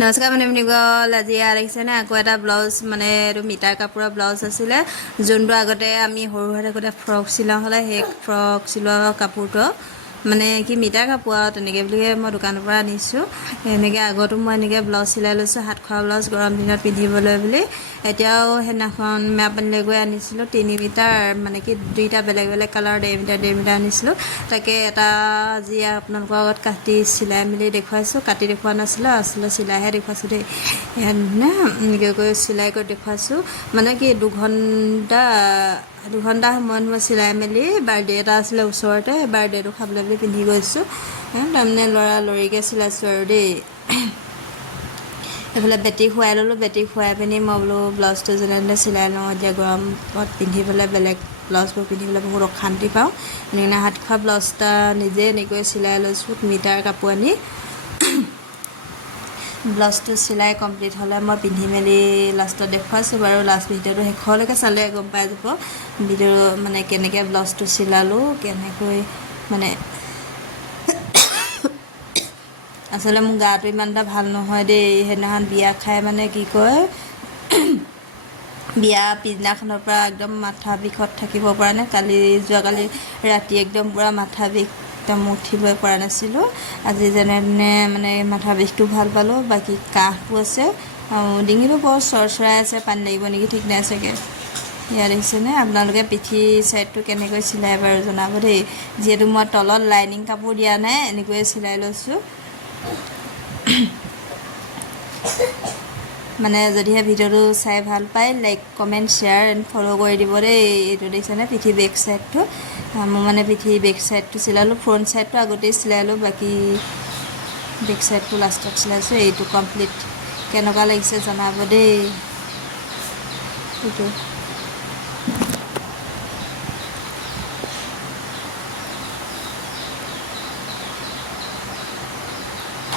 নমস্কাৰ মানে গ'ল আজি আহিছেনে আকৌ এটা ব্লাউজ মানে এইটো মিটাৰ কাপোৰৰ ব্লাউজ আছিলে যোনটো আগতে আমি সৰু হৈ থাকোঁতে ফ্ৰক চিলোৱা হ'লে সেই ফ্ৰক চিলোৱা কাপোৰটো মানে কি মিটাৰ কাপোৰ আৰু তেনেকৈ বুলিয়ে মই দোকানৰ পৰা আনিছোঁ এনেকৈ আগতো মই এনেকৈ ব্লাউজ চিলাই লৈছোঁ হাত খোৱা ব্লাউজ গৰম দিনত পিন্ধিবলৈ বুলি এতিয়াও সেইদিনাখন মেৰাপানীলৈ গৈ আনিছিলোঁ 3 মিটাৰ মানে কি দুইটা বেলেগ বেলেগ কালাৰ 1.5 মিটাৰ আনিছিলোঁ তাকে এটা আজি আপোনালোকৰ আগত কাটি চিলাই মেলি দেখুৱাইছোঁ কাটি দেখুওৱা নাছিলোঁ আচলতে চিলাইহে দেখুৱাইছোঁ দেই এনেকৈ কৰি চিলাই কৰি দেখুৱাইছোঁ মানে কি দুঘণ্টা সময়ত মই চিলাই মেলি বাৰ্থডে এটা আছিলে ওচৰতে বাৰ্থডেটো খাবলৈ বুলি পিন্ধি গৈছোঁ তাৰমানে লৰালৰিকৈ চিলাইছোঁ আৰু দেই এইফালে বেটীক শুৱাই ল'লোঁ বেটীক শুৱাই পিনি মই বোলো ব্লাউজটো যেনে তেনে চিলাই লওঁ এতিয়া গৰমত পিন্ধিবলৈ বেলেগ ব্লাউজবোৰ পিন্ধিবলৈ বহুত অশান্তি পাওঁ এনেকৈ হাত খোৱা ব্লাউজ এটা নিজে এনেকৈ চিলাই লৈছোঁ মিটাৰ কাপোৰ আনি ব্লাউজটো চিলাই কমপ্লিট হ'লে মই পিন্ধি মেলি লাষ্টত দেখুৱাইছোঁ বাৰু লাষ্ট ভিডিঅ'টো শেষলৈকে চালে গম পাই যাব ভিডিঅ' মানে কেনেকৈ ব্লাউজটো চিলালোঁ কেনেকৈ মানে আচলতে মোৰ গাটো ইমান এটা ভাল নহয় দেই সেইদিনাখন বিয়া খাই মানে কি কয় বিয়া পিছদিনাখনৰ পৰা একদম মাথা বিষত থাকিব পৰা নাই যোৱাকালি ৰাতি একদম পূৰা মাথা বিষ একদম উঠিবই পৰা নাছিলোঁ আজি যেনে তেনে মানে মাথা বিষটো ভাল পালোঁ বাকী কাহটো আছে ডিঙিটো বৰ চৰচৰাই আছে পানী লাগিব নেকি ঠিক নাই চাগে ইয়াত দেখিছেনে আপোনালোকে পিঠি চাইডটো কেনেকৈ চিলাই বাৰু জনাব দেই যিহেতু মই তলত লাইনিং কাপোৰ দিয়া নাই এনেকৈয়ে চিলাই লৈছোঁ মানে যদিহে ভিডিঅ'টো চাই ভাল পায় like comment share and follow' কৰি দিব দেই এইটো দেখিছেনে পিঠি বেক চাইডটো মই মানে পিঠি বেক চাইডটো চিলালোঁ ফ্ৰণ্ট চাইডটো আগতেই চিলালোঁ বাকী বেক চাইডটো লাষ্টত চিলাইছোঁ এইটো কমপ্লিট কেনেকুৱা লাগিছে জনাব দেই এইটো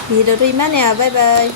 ভিডিঅ'টো ইমানেই আৰু বাই বাই